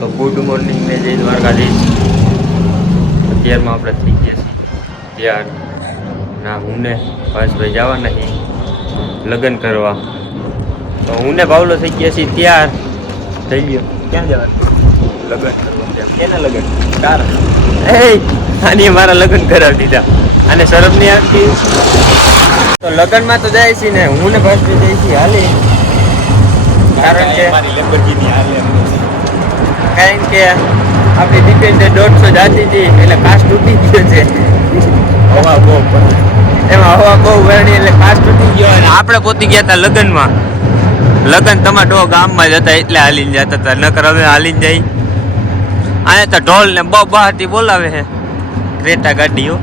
તો good morning મેં જય દ્વારકાધીશ. અત્યારમાં આપણે થઈ ગયા છીએ. ત્યાર. ના હું ને હર્ષભાઈ જવા નહીં. લગ્ન કરવા. તો હું ને ભાવલો થઈ ગયા છીએ. ત્યાર. થઈ ગયો. ક્યાં જવા લગ્ન કરવા. કેના લગ્ન? કાર એ આની મારા લગ્ન કરાવી દીધા. અને શરમ નહીં આવતી તો લગ્નમાં તો જાય છે ને. હું ને ભાઈ જઈ છીએ. હાલી. કારણ કે મારી લેમ્બોર્ગિની હાલે. કારણ કે આપણી ડિપેન્ડ દોઢસો જાતી હતી એટલે કાચ તૂટી ગયો છે. હવા બહુ એમાં હવા બહુ વરણી એટલે કાચ તૂટી ગયો અને આપણે પોતી ગયા હતા લગ્નમાં. લગ્ન તમારા ડો ગામમાં જ હતા એટલે હાલીને જતા હતા નકર હવે હાલીને જાય અહીંયા તો ઢોલ ને બહુ બહારથી બોલાવે છે. ક્રેટા ગાડીઓ.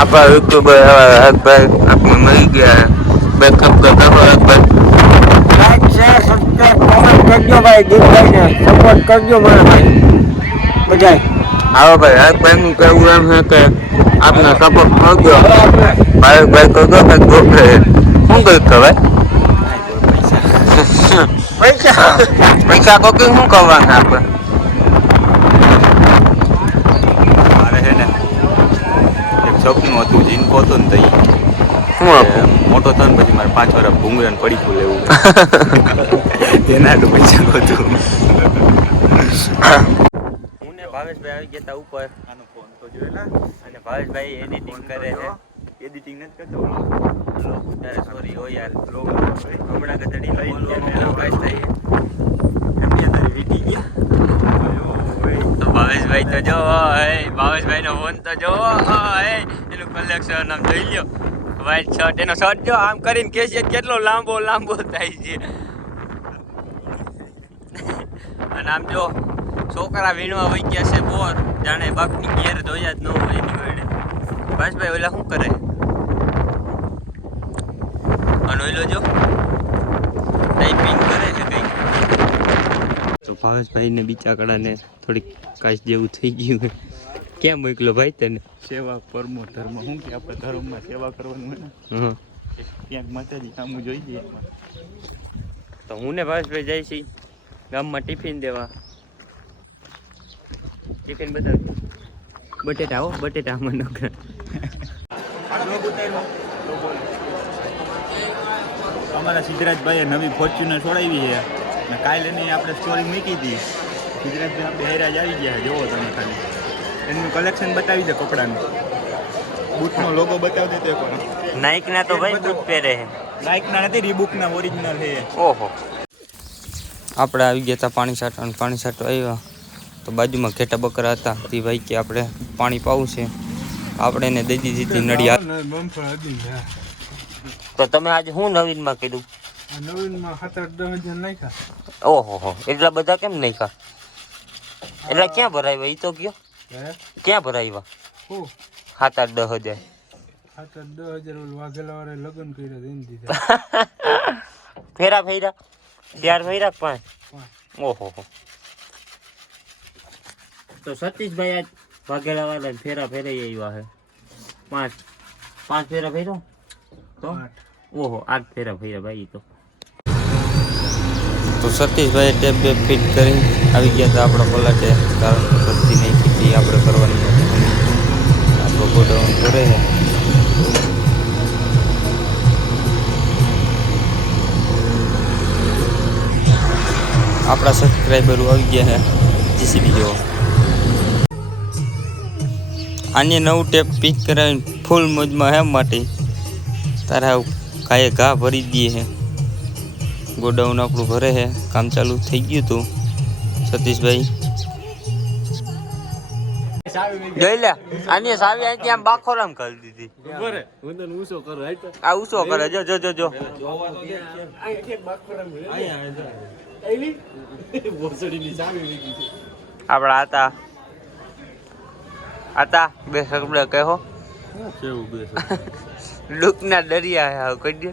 આપણા યુટ્યુબર આપણે મળી ગયા. બેકઅપ કરતા કરો એકવાર લાઈક શેર સબસ્ક્રાઇબ કોમેન્ટ કરજો ભાઈ દીપભાઈને સપોર્ટ કરજો મારા ભાઈ બધાય આવો ભાઈ આ ભાઈનું કહેવું એમ છે કે આપને સપોર્ટ કરજો ભાઈ ભાઈ કરજો કે ગોખે શું કહ્યું ખબર પૈસા પૈસા કોકી શું કરવાના આપણે મારે છે ને એક સપનું હતું જીનકો હતો ને તઈ શું આપું? મોટો થયો પછી મારે પાંચ વાર ભૂંગળા પડીકું લેવું એના તો પૈસા નહોતું હું ને ભાવેશભાઈ આવી ગયા તા ઉપર. આનો ફોન તો જોયેલા અને ભાવેશભાઈ એડિટિંગ કરે છે. એડિટિંગ નથી કરતો લોક સોરી હો યાર. હમણાં કદડી બોલવાનું કાંઈ થઈ વીટી ગયા. તો ભાવેશભાઈ તો જો ભાવેશભાઈ નો ફોન તો જો એનું કલેક્શન આમ જોઈ લ્યો. વ્હાઈટ શર્ટ એનો શર્ટ જો આમ કરીને કે છે કેટલો લાંબો લાંબો થાય છે. અને આમ જો, છોકરા વીણવા વહી ગયા છે, બોર. જાણે બાપની ઘેર જોયા જ ન હોય એની વેડે ભાઈ ઓલા શું કરે? અને ઓલો જો ટાઈપિંગ કરે છે કંઈક. તો ભાવેશભાઈને બીચા કડાને થોડીક કાશ જેવું થઈ ગયું ક્યાં મોકલો ભાઈ તને? સેવા પરમો ધર્મ. શું કે આપણે ધર્મમાં સેવા કરવાનું હોય ને? ક્યાંક માતાજી સામું જોઈ જઈએ તો હું ને ભાવેશભાઈ જાય છે ગામમાં ટિફિન દેવા. ટિફિન બતાવ બટેટા હો બટેટા મને અમારા સિદ્ધરાજભાઈએ નવી ફોર્ચ્યુનર છોડાવી છે. અને કાલે એની આપણે સ્ટોરી મૂકી હતી. સિદ્ધરાજભાઈ આપણે હેરાજ આવી ગયા જોવો તમે ખાલી. એમનું કલેક્શન બતાવી દે કપડાનું. બૂટનો લોગો બતાવી દે તો એકવાર નાઇકના તો ભાઈ બૂટ પહેરે છે. નાઇકના નથી રીબુકના ઓરિજિનલ છે ઓહો. આપણે આવી ગયા હતા પાણી છાંટવાનું પાણી છાંટવા આવ્યા. તો બાજુમાં ઘેટા બકરા હતા. તે ભાઈ કે આપણે પાણી પાવું છે. આપણે એને દઈ દીધી હતી નડિયા તો તમે આજે શું નવીનમાં કીધું નવીનમાં સાત આઠ દસ હજાર નાખ્યા. ઓહો હો. એટલા બધા કેમ નાખ્યા? એટલા ક્યાં ભરાય એ તો કયો. ક્યાં ભરાવ્યા સાત આઠ દસ હજાર. સાત આઠ દસ હજાર ઓલું વાઘેલા વાળા લગ્ન કર્યા એને દીધા. ફેરા ફેરા? ચાર ફેરા પાંચ. ઓહો તો સતીશભાઈ આજ વાઘેલા વાળા ફેરા ફેરાઈ આવ્યા છે પાંચ. પાંચ ફેરા ફેરો? તો? ઓહો આઠ ફેરા ફેરા ભાઈ તો. તો સતીશભાઈ ટેપ બેપ ફિટ કરી આવી ગયા હતા આપણા પલાટે. કારણ કે ભરતી નહીં કીધી આપણે કરવાની હતી આપણો ગોડાઉન કરે છે. આપણા સબસ્ક્રાઈબરો આવી ગયા છે. જીસીબી જેવો. આની નવું ટેપ પીક કરાવીને ફૂલ મોજમાં હેમ માટે. તારા ગાયે ઘા ભરી દઈએ છે. ગોડાઉન આપણું ભરે છે. કામ ચાલુ થઈ ગયું હતું. સતીશભાઈ. જોઈ લે આની સાવી અહીંથી આમ બાખોરામ કરી દીધી. આ ઊંચો કરે જો જો જો જો. આપણા હતા હતા બે શબ્દ કહો. કેવું બે લુકના દરિયા હે કહી દે.